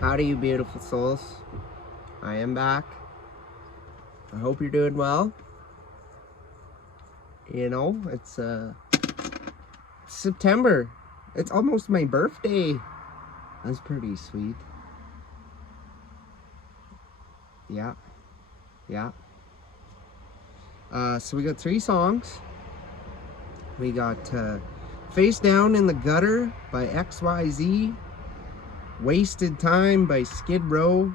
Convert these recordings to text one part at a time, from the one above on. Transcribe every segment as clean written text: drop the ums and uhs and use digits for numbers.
Howdy, you beautiful souls. I am back. I hope you're doing well. It's September. It's almost my birthday. That's pretty sweet. Yeah. So we got 3 songs. We got Face Down in the Gutter by XYZ, Wasted Time by Skid Row,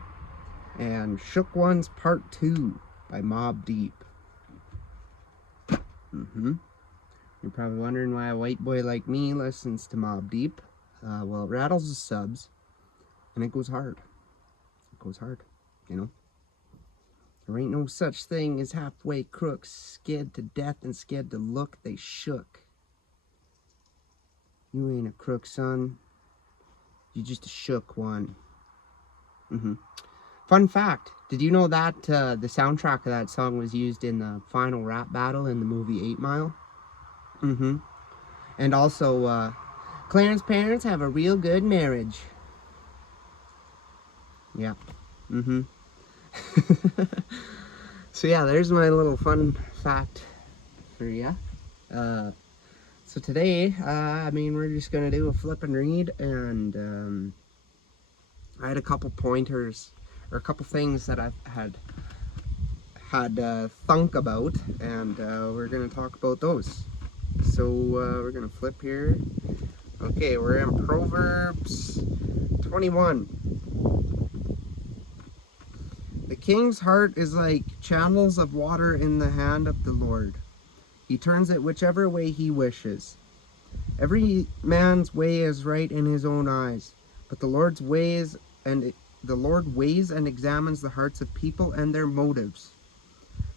and Shook Ones Part 2 by Mobb Deep. You're probably wondering why a white boy like me listens to Mobb Deep. Well, it rattles the subs, and it goes hard. There ain't no such thing as halfway crooks, scared to death and scared to look, they shook. You ain't a crook, son. You just a shook one. Fun fact, did you know that the soundtrack of that song was used in the final rap battle in the movie 8 Mile? And also, Clarence parents have a real good marriage. Yeah. So yeah, there's my little fun fact for ya. So today, we're just gonna do a flip and read, and I had a couple pointers, or a couple things that I've had thunk about, and we're gonna talk about those. So we're gonna flip here. Okay, we're in Proverbs 21. The king's heart is like channels of water in the hand of the Lord. He turns it whichever way he wishes. Every man's way is right in his own eyes, but the Lord weighs and examines the hearts of people and their motives.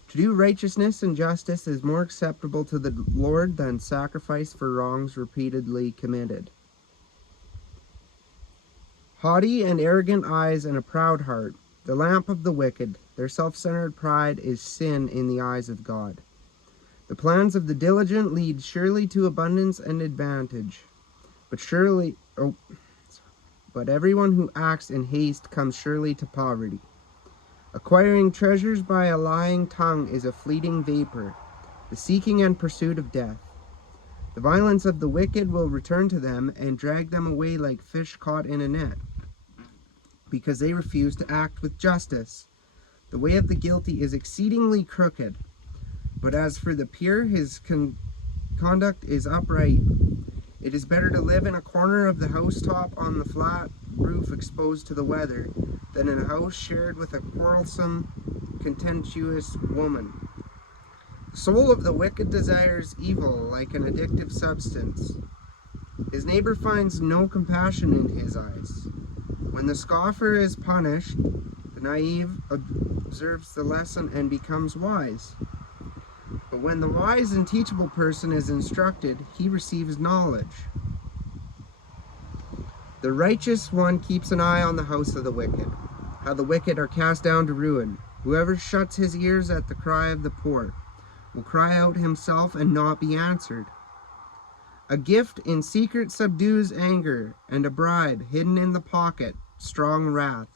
To do righteousness and justice is more acceptable to the Lord than sacrifice for wrongs repeatedly committed. Haughty and arrogant eyes and a proud heart, the lamp of the wicked, their self-centered pride is sin in the eyes of God. The plans of the diligent lead surely to abundance and advantage, but everyone who acts in haste comes surely to poverty. Acquiring treasures by a lying tongue is a fleeting vapor, the seeking and pursuit of death. The violence of the wicked will return to them and drag them away like fish caught in a net, because they refuse to act with justice. The way of the guilty is exceedingly crooked, but as for the pure, his conduct is upright. It is better to live in a corner of the housetop on the flat roof exposed to the weather than in a house shared with a quarrelsome, contentious woman. The soul of the wicked desires evil like an addictive substance. His neighbor finds no compassion in his eyes. When the scoffer is punished, the naive observes the lesson and becomes wise. But when the wise and teachable person is instructed, he receives knowledge. The righteous one keeps an eye on the house of the wicked. How the wicked are cast down to ruin. Whoever shuts his ears at the cry of the poor will cry out himself and not be answered. A gift in secret subdues anger, and a bribe hidden in the pocket, strong wrath.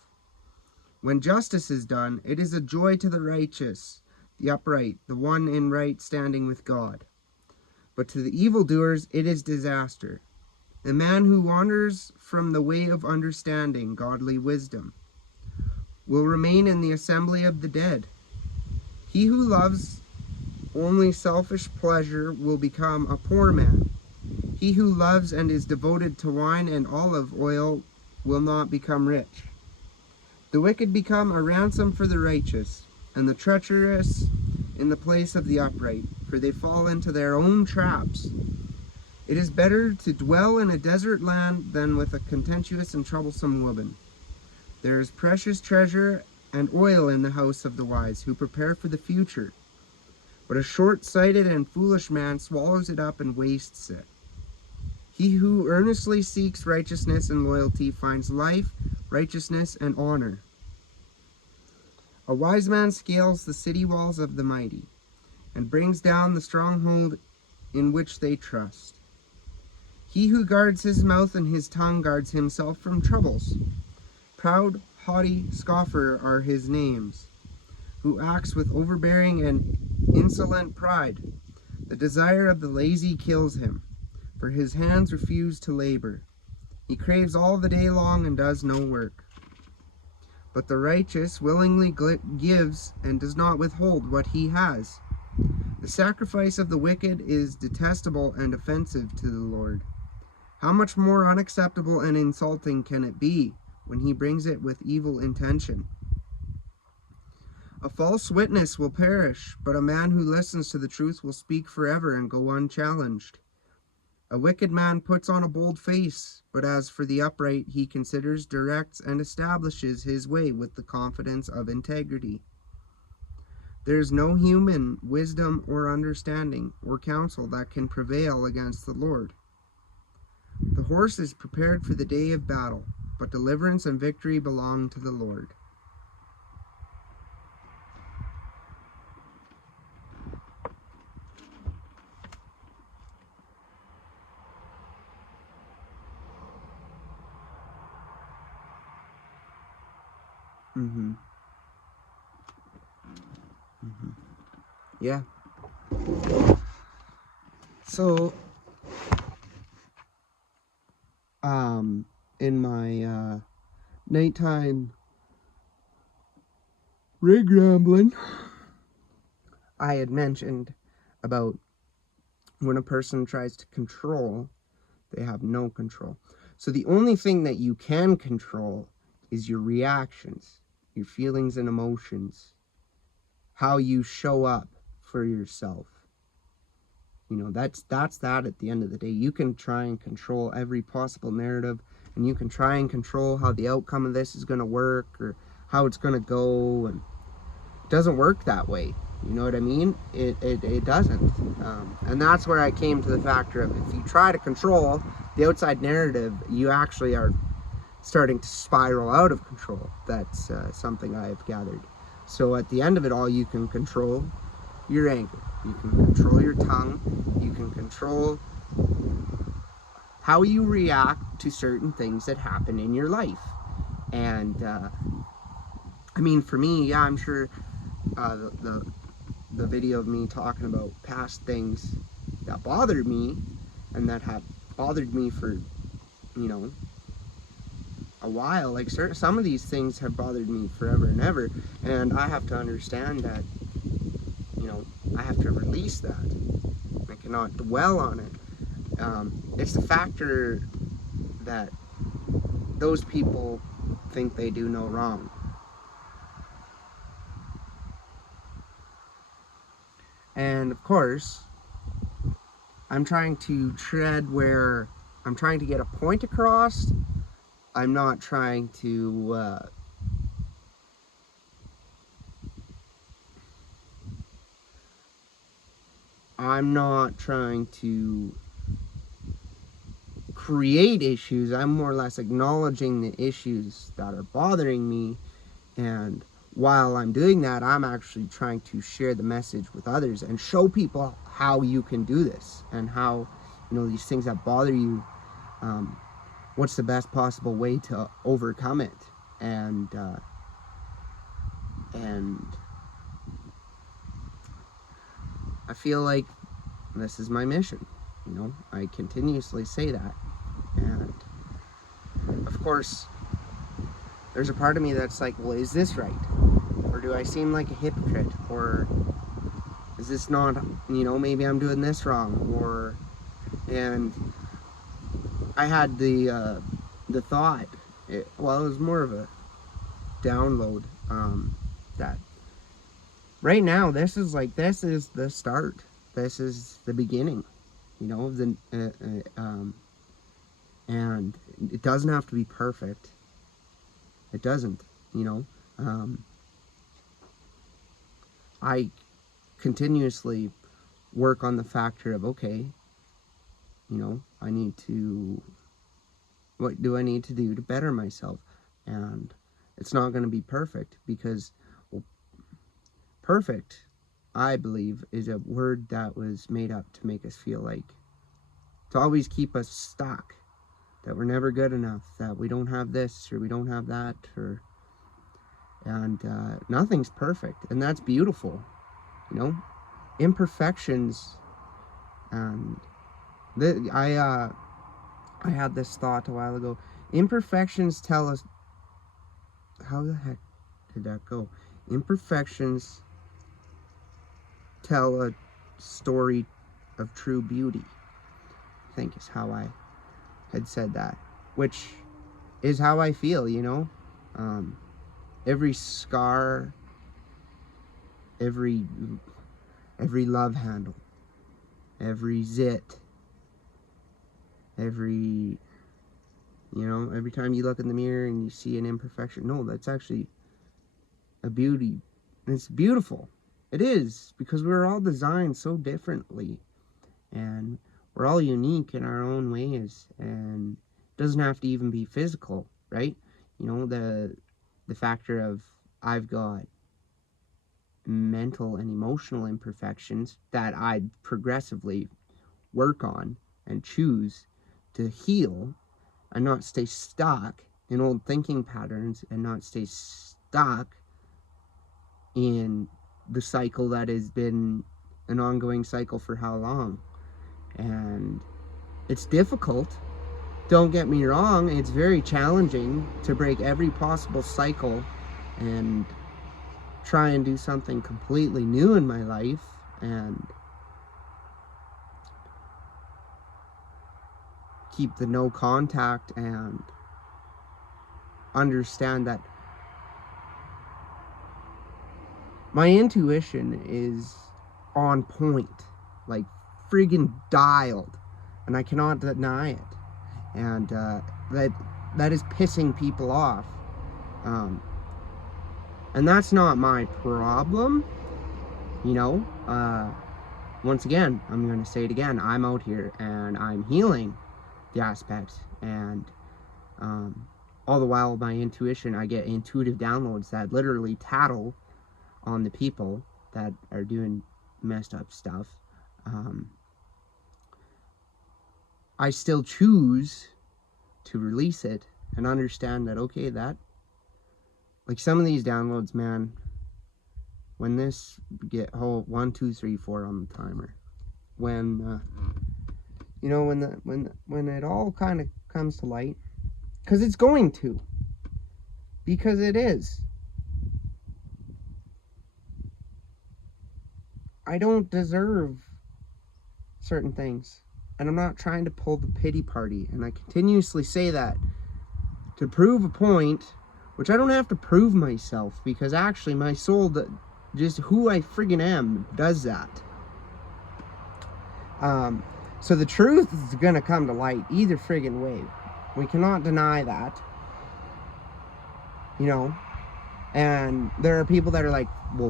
When justice is done, it is a joy to the righteous, the upright, the one in right standing with God. But to the evildoers it is disaster. The man who wanders from the way of understanding, godly wisdom, will remain in the assembly of the dead. He who loves only selfish pleasure will become a poor man. He who loves and is devoted to wine and olive oil will not become rich. The wicked become a ransom for the righteous, and the treacherous in the place of the upright, for they fall into their own traps. It is better to dwell in a desert land than with a contentious and troublesome woman. There is precious treasure and oil in the house of the wise, who prepare for the future. But a short-sighted and foolish man swallows it up and wastes it. He who earnestly seeks righteousness and loyalty finds life, righteousness, and honor. A wise man scales the city walls of the mighty, and brings down the stronghold in which they trust. He who guards his mouth and his tongue guards himself from troubles. Proud, haughty, scoffer are his names, who acts with overbearing and insolent pride. The desire of the lazy kills him, for his hands refuse to labor. He craves all the day long and does no work. But the righteous willingly gives and does not withhold what he has. The sacrifice of the wicked is detestable and offensive to the Lord. How much more unacceptable and insulting can it be when he brings it with evil intention? A false witness will perish, but a man who listens to the truth will speak forever and go unchallenged. A wicked man puts on a bold face, but as for the upright, he considers, directs, and establishes his way with the confidence of integrity. There is no human wisdom or understanding or counsel that can prevail against the Lord. The horse is prepared for the day of battle, but deliverance and victory belong to the Lord. Yeah. So, in my nighttime rig rambling, I had mentioned about when a person tries to control, they have no control. So the only thing that you can control is your reactions, your feelings and emotions, how you show up for yourself. You know, that's that at the end of the day. You can try and control every possible narrative, and you can try and control how the outcome of this is going to work or how it's going to go, and it doesn't work that way. You know what I mean? It doesn't. And that's where I came to the factor of, if you try to control the outside narrative, you actually are starting to spiral out of control. That's something I have gathered. So at the end of it all, you can control your anger. You can control your tongue. You can control how you react to certain things that happen in your life. And I mean, for me, yeah, I'm sure the video of me talking about past things that bothered me and that have bothered me for, you know, a while. Like, some of these things have bothered me forever and ever, and I have to understand that, you know, I have to release that. I cannot dwell on it. It's the factor that those people think they do no wrong. And of course, I'm trying to tread where I'm trying to get a point across. I'm not trying to create issues. I'm more or less acknowledging the issues that are bothering me, and while I'm doing that, I'm actually trying to share the message with others and show people how you can do this, and how, you know, these things that bother you, what's the best possible way to overcome it. And I feel like this is my mission. You know, I continuously say that. And of course, there's a part of me that's like, well, is this right? Or do I seem like a hypocrite? Or is this not, you know, maybe I'm doing this wrong? Or, and I had the thought, it was more of a download, that right now, this is the start. This is the beginning, you know, and it doesn't have to be perfect. It doesn't, you know. I continuously work on the factor of, okay, you know, what do I need to do to better myself? And it's not going to be perfect, because, well, perfect, I believe, is a word that was made up to make us feel like, to always keep us stuck. that we're never good enough, that we don't have this or we don't have that, and nothing's perfect, and that's beautiful, you know. Imperfections. And I had this thought a while ago. Imperfections tell us, how the heck did that go? Imperfections tell a story of true beauty, I think is how I had said that, which is how I feel, you know. Every scar, every love handle, every zit, every time you look in the mirror and you see an imperfection, no, that's actually a beauty. It's beautiful. It is, because we're all designed so differently, and we're all unique in our own ways, and it doesn't have to even be physical, right? You know, the factor of, I've got mental and emotional imperfections that I progressively work on and choose to heal, and not stay stuck in old thinking patterns, and not stay stuck in the cycle that has been an ongoing cycle for how long. And it's difficult, don't get me wrong, it's very challenging to break every possible cycle and try and do something completely new in my life, and keep the no contact, and understand that my intuition is on point, like friggin' dialed, and I cannot deny it. And that is pissing people off. And that's not my problem, you know. Once again, I'm going to say it again, I'm out here and I'm healing the aspects, and all the while my intuition, I get intuitive downloads that literally tattle on the people that are doing messed up stuff. I still choose to release it and understand that, okay, that, like some of these downloads, man, when this get 1, 2, 3, 4 on the timer, when you know, when it all kind of comes to light, because it's going to, because it is. I don't deserve certain things, and I'm not trying to pull the pity party, and I continuously say that to prove a point, which I don't have to prove myself, because actually my soul, just who I friggin' am, does that. So the truth is gonna come to light either friggin' way. We cannot deny that, you know. And there are people that are like, well,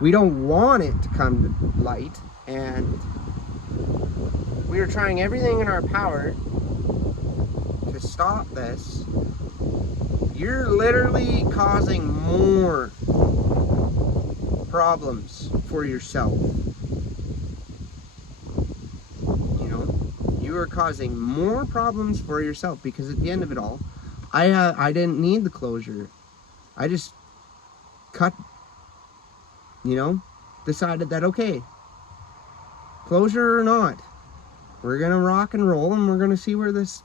we don't want it to come to light, and we are trying everything in our power to stop this. You're literally causing more problems for yourself. You know, you are causing more problems for yourself, because at the end of it all, I didn't need the closure. I just cut, you know, decided that, okay, closure or not, we're gonna rock and roll, and we're gonna see where this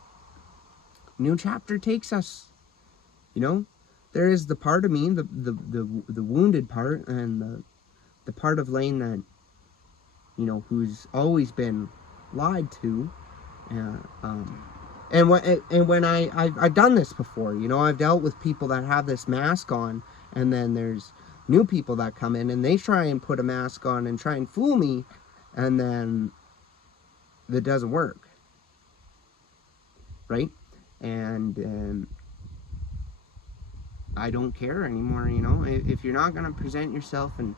new chapter takes us. You know, there is the part of me, the wounded part, and the part of Lane that, you know, who's always been lied to, and when I've done this before, you know, I've dealt with people that have this mask on, and then there's new people that come in and they try and put a mask on and try and fool me, and then that doesn't work, right? And I don't care anymore, you know. If you're not going to present yourself and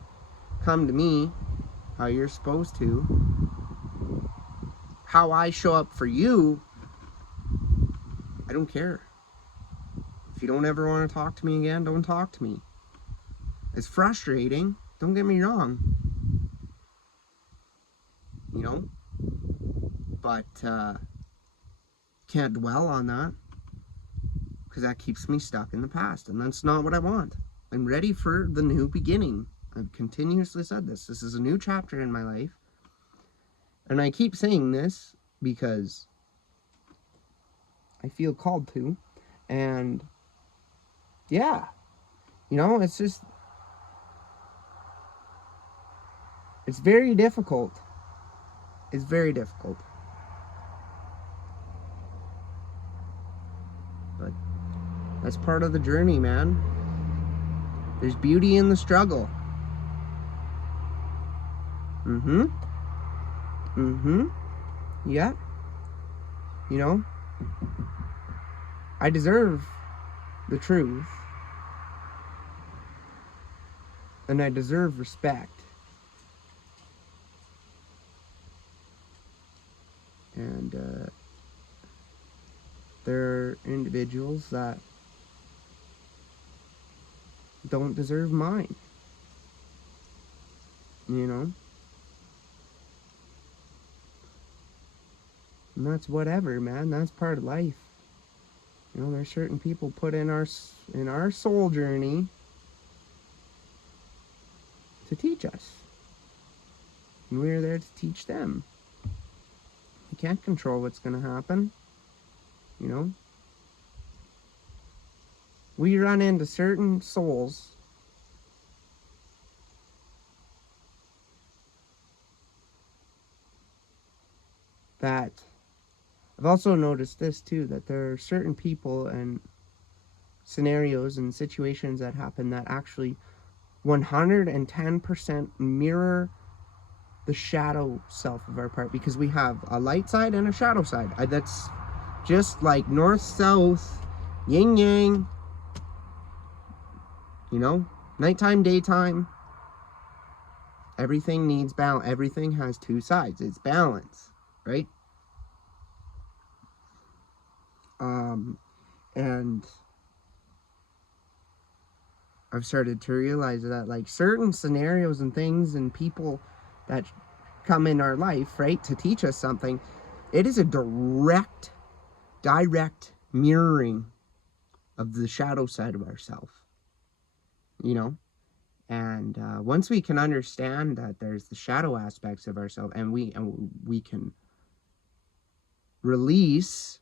come to me how you're supposed to, how I show up for you, I don't care. If you don't ever want to talk to me again, don't talk to me. It's frustrating, don't get me wrong, you know, but can't dwell on that, because that keeps me stuck in the past, and that's not what I want. I'm ready for the new beginning. I've continuously said this. This is a new chapter in my life. And I keep saying this because I feel called to. And yeah, you know, it's just, it's very difficult. It's very difficult. But that's part of the journey, man. There's beauty in the struggle. Yeah. You know, I deserve the truth. And I deserve respect. And there are individuals that don't deserve mine. You know? And that's whatever, man. That's part of life. You know, there's certain people put in our soul journey to teach us. And we're there to teach them. We can't control what's going to happen. You know? We run into certain souls that... I've also noticed this too, that there are certain people and scenarios and situations that happen that actually 110% mirror the shadow self of our part, because we have a light side and a shadow side. That's just like north, south, yin yang, you know, nighttime, daytime. Everything needs balance. Everything has two sides. It's balance, right? And I've started to realize that, like, certain scenarios and things and people that come in our life, right, to teach us something, it is a direct mirroring of the shadow side of ourselves, you know? And once we can understand that there's the shadow aspects of ourselves, and we can release,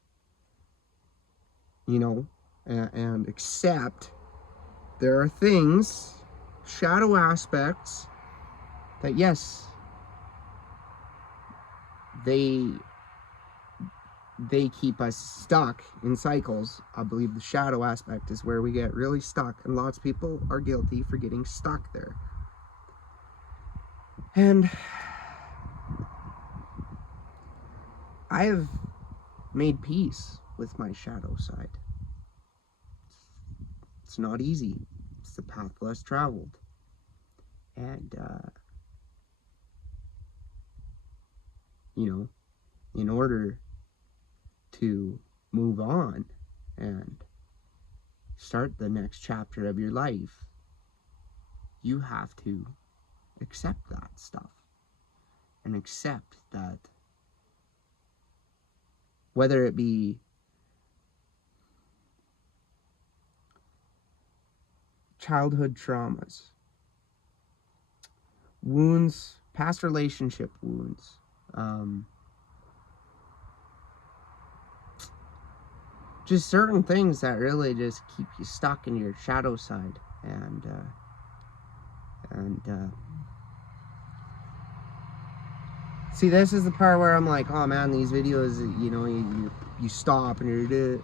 you know, and accept, there are things, shadow aspects, that yes, they keep us stuck in cycles. I believe the shadow aspect is where we get really stuck, and lots of people are guilty for getting stuck there. And I have made peace with my shadow side. It's not easy. It's the path less traveled. And, you know, in order to move on and start the next chapter of your life, you have to accept that stuff. And accept that whether it be childhood traumas, wounds, past relationship wounds, just certain things that really just keep you stuck in your shadow side. And see, this is the part where I'm like, oh man, these videos, you know, you stop and you're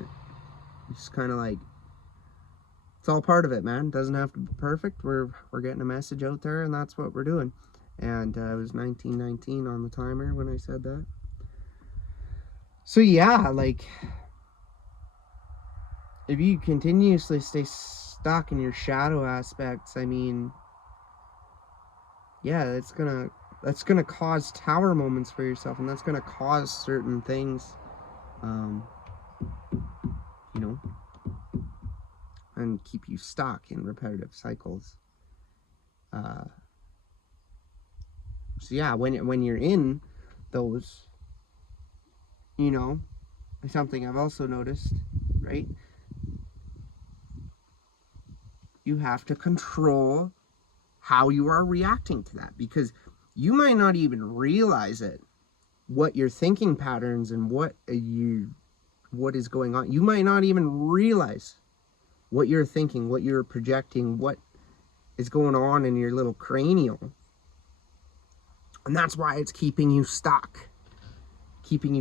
just kind of like, it's all part of it, man. It doesn't have to be perfect. We're getting a message out there, and that's what we're doing. And it was 1919 on the timer when I said that. So yeah, like, if you continuously stay stuck in your shadow aspects, I mean, yeah, that's gonna cause tower moments for yourself, and that's gonna cause certain things, you know, and keep you stuck in repetitive cycles. So yeah, when you're in those, you know, something I've also noticed, right? You have to control how you are reacting to that, because you might not even realize it, what your thinking patterns and what is going on. You might not even realize what you're thinking, what you're projecting, what is going on in your little cranial. And that's why it's keeping you stuck. And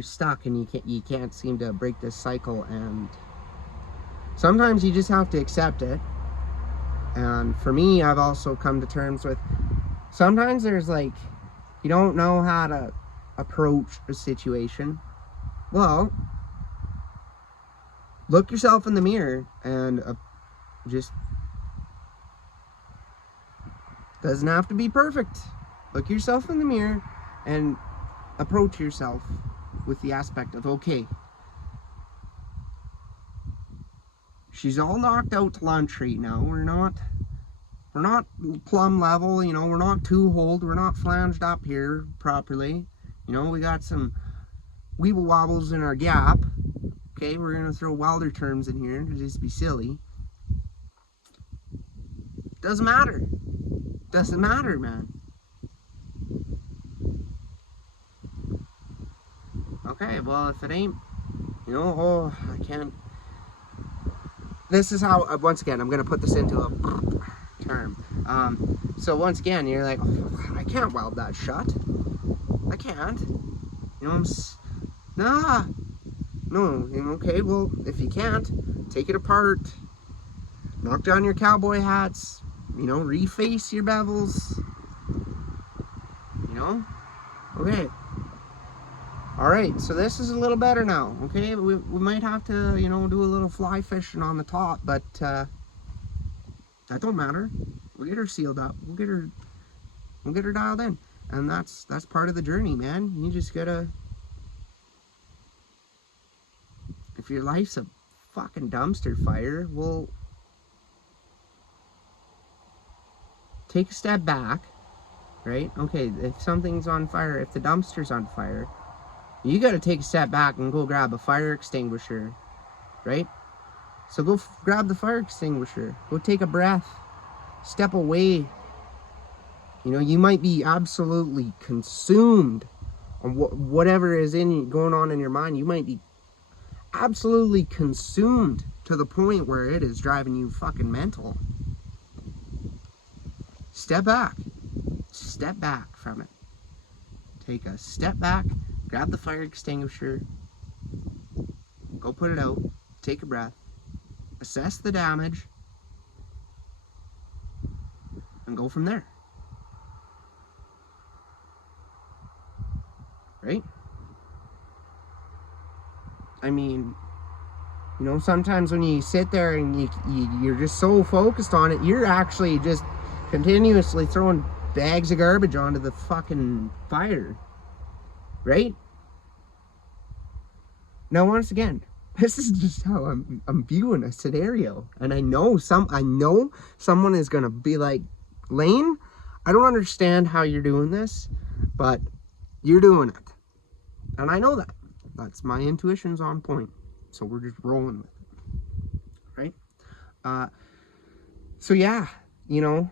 you can't seem to break this cycle. And sometimes you just have to accept it. And for me, I've also come to terms with, sometimes there's like, you don't know how to approach a situation. Well, look yourself in the mirror and just, doesn't have to be perfect. Look yourself in the mirror and approach yourself with the aspect of, okay, she's all knocked out to lunch right now. We're not plumb level, you know, we're not two-holed, we're not flanged up here properly. You know, we got some weeble wobbles in our gap. Okay, we're gonna throw welder terms in here to just be silly. Doesn't matter. Doesn't matter, man. Okay, well, if it ain't, you know, oh, I can't. This is how, once again, I'm gonna put this into a term. So once again, you're like, oh, I can't weld that shut. I can't. You know, nah. No, okay, well, if you can't, take it apart. Knock down your cowboy hats. You know, reface your bevels. You know? Okay. Alright, so this is a little better now. Okay, we might have to, you know, do a little fly fishing on the top, but that don't matter. We'll get her sealed up. We'll get her dialed in. And that's part of the journey, man. You just gotta, if your life's a fucking dumpster fire, well, take a step back, right? Okay, if something's on fire, if the dumpster's on fire, you gotta take a step back and go grab a fire extinguisher, right? So go grab the fire extinguisher. Go take a breath. Step away. You know, you might be absolutely consumed on whatever is going on in your mind. You might be absolutely consumed to the point where it is driving you fucking mental. Step back. Step back from it. Take a step back, grab the fire extinguisher, go put it out, take a breath, assess the damage, and go from there. Right? I mean, you know, sometimes when you sit there and you're just so focused on it, you're actually just continuously throwing bags of garbage onto the fucking fire. Right? Now, once again, this is just how I'm viewing a scenario. And I know someone is gonna be like, Lane, I don't understand how you're doing this, but you're doing it. And I know that. That's my intuition's on point. So we're just rolling with it. Right? So yeah, you know,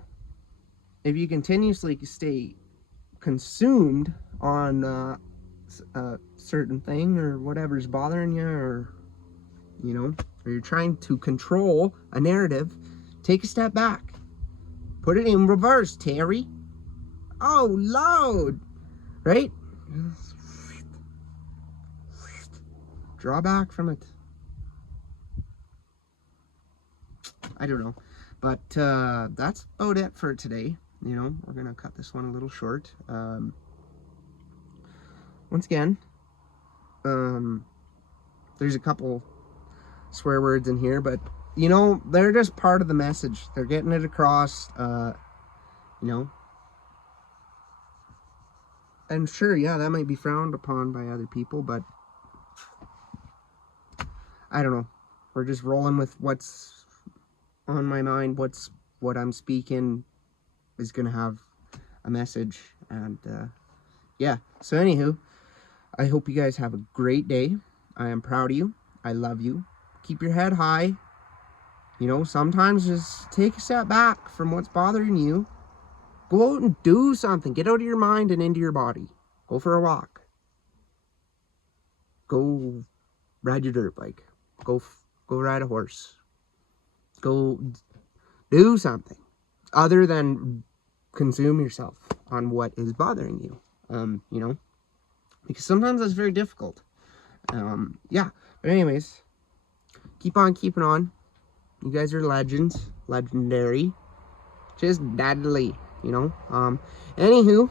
if you continuously stay consumed on a certain thing or whatever's bothering you, or, you know, or you're trying to control a narrative, take a step back. Put it in reverse, Terry. Oh, Lord. Right? Draw back from it. I don't know. But that's about it for today. You know, we're going to cut this one a little short. Once again, there's a couple swear words in here, but, you know, they're just part of the message. They're getting it across, you know. And sure, yeah, that might be frowned upon by other people, but I don't know. We're just rolling with what's on my mind, what I'm speaking is gonna have a message. And yeah, so anywho, I hope you guys have a great day. I am proud of you. I love you. Keep your head high. You know, sometimes just take a step back from what's bothering you. Go out and do something. Get out of your mind and into your body. Go for a walk. Go ride your dirt bike. Go ride a horse. Go do something other than consume yourself on what is bothering you. You know, because sometimes that's very difficult. Yeah, but anyways, keep on keeping on. You guys are legends, legendary, just deadly, you know. Anywho,